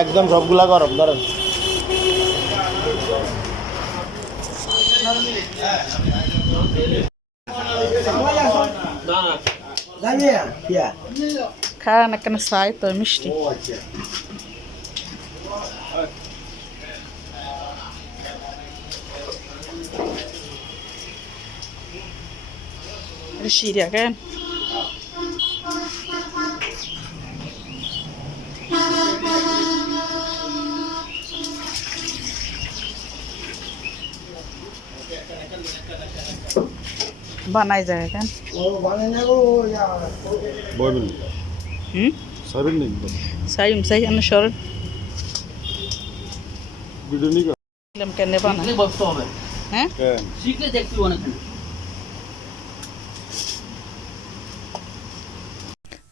একদম সবগুলা গরম ধরেন। খান এখানে চাই তো মিষ্টি শিরা কেন বানাই যায় কেন সাইম সাই আমি সর কেন বানাই হ্যাঁ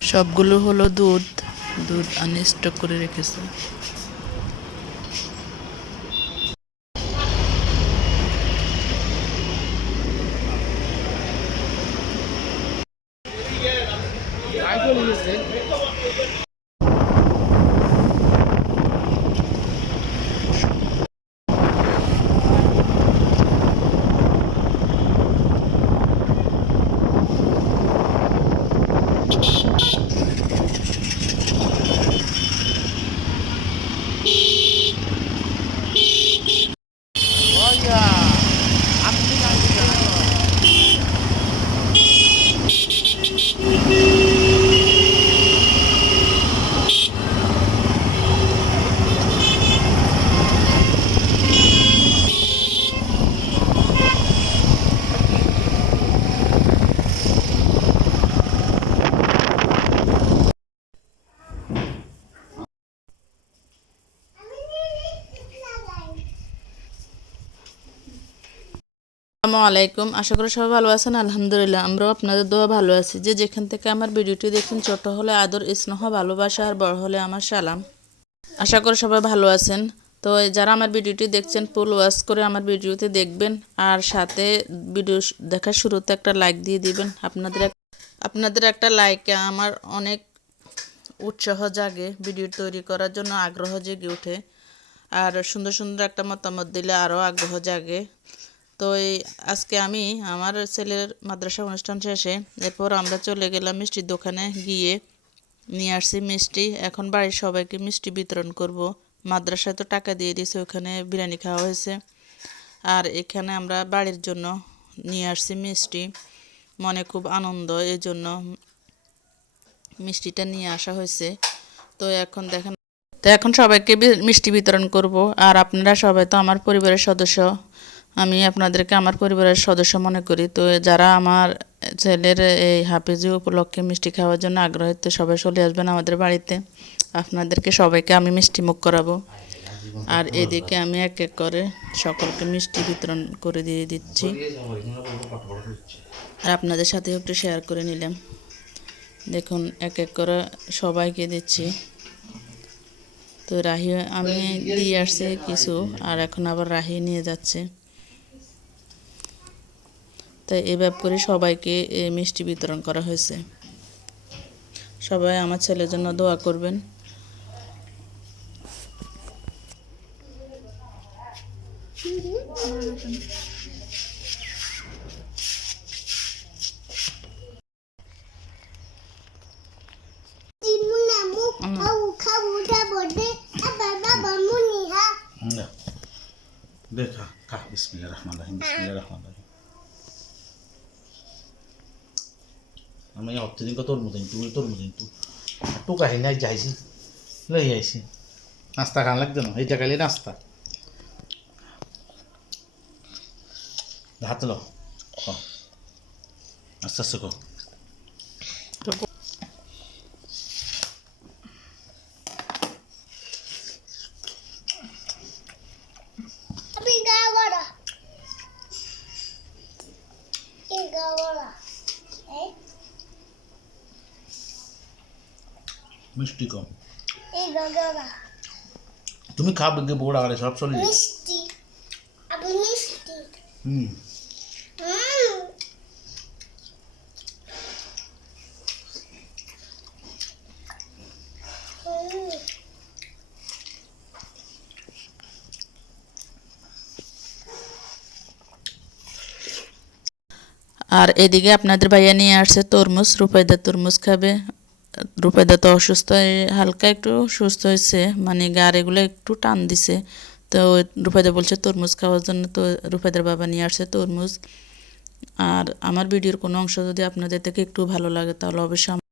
সবগুলো হলো দুধ দুধ আনি স্টক করে রেখেছে আসসালামু আলাইকুম আশা করি সবাই ভালো আছেন আলহামদুলিল্লাহ আমরাও আপনাদের দোয়া ভালো আছি যে যেখান থেকে আমার ভিডিওটি দেখছেন ছোট হলে আদর স্নেহ ভালোবাসা আর বড় হলে আমার সালাম আশা করি সবাই ভালো আছেন তো যারা আমার ভিডিওটি দেখছেন ফুল ওয়াচ করে আমার ভিডিওতে দেখবেন আর সাথে ভিডিও দেখার শুরুতে একটা লাইক দিয়ে দিবেন আপনাদের একটা লাইকে আমার অনেক উৎসাহ জাগে ভিডিও তৈরি করার জন্য আগ্রহ জেগে ওঠে আর সুন্দর সুন্দর একটা মতামত দিলে আরও আগ্রহ জাগে তো আজকে আমি আমার ছেলের মাদ্রাসা অনুষ্ঠান শেষে এরপর আমরা চলে গেলাম মিষ্টির দোকানে গিয়ে নিয়ে আসছি মিষ্টি এখন বাড়ির সবাইকে মিষ্টি বিতরণ করব মাদ্রাসায় তো টাকা দিয়ে দিয়েছে ওখানে বিরিয়ানি খাওয়া হয়েছে আর এখানে আমরা বাড়ির জন্য নিয়ে আসছি মিষ্টি মনে খুব আনন্দ এই জন্য মিষ্টিটা নিয়ে আসা হয়েছে তো এখন সবাইকে মিষ্টি বিতরণ করব আর আপনারা সবাই তো আমার পরিবারের সদস্য আমি আপনাদেরকে আমার পরিবারের সদস্য মনে করি তো যারা আমার ছেলের এই হাফিজি উপলক্ষে মিষ্টি খাওয়ার জন্য আগ্রহী তো সবাই চলে আসবেন আমাদের বাড়িতে আপনাদেরকে সবাইকে আমি মিষ্টি মুখ করাবো আর এদিকে আমি এক এক করে সকলকে মিষ্টি বিতরণ করে দিয়ে দিচ্ছি আর আপনাদের সাথেও একটু শেয়ার করে নিলাম দেখুন এক এক করে সবাইকে দিচ্ছি তো রাহি আমি দিয়ে আসছি কিছু আর এখন আবার রাহি নিয়ে যাচ্ছে তাই এভাবে করে সবাইকে মিষ্টি বিতরণ করা হয়েছে সবাই আমার ছেলের জন্য দোয়া করবেন দেখা খা বিসমিল্লাহির রহমানির রহিম বিসমিল্লাহির রহমানির রহিম আমি অত্যধিক তরমুজ কিন্তু একটু কাহিনী আজ যাইছি লই আইছি নাস্তা খান লাগতো না এই জায়গায় নাস্তা হাত লো আস্তে আস্তে কো মিষ্টি কম এই বাবা তুমি খাবে গে বড় আরে সব চলে যাবে। মিষ্টি আপনি মিষ্টি হুম হুম হুম আর এদিকে আপনাদের ভাইয়া নিয়ে আসছে তরমুজ, রূপাইদা তরমুজ খাবে। রূপাইদা তো অসুস্থ হালকা একটু সুস্থ হয়েছে, মানে গার এগুলো একটু টান দিছে। তো রূপাইদা বলছে তরমুজ খাওয়ার জন্য, তো রূপাইদার বাবা নিয়ে আসছে তরমুজ। আর আমার ভিডিওর কোনো অংশ যদি আপনাদের থেকে একটু ভালো লাগে তাহলে অবশ্যই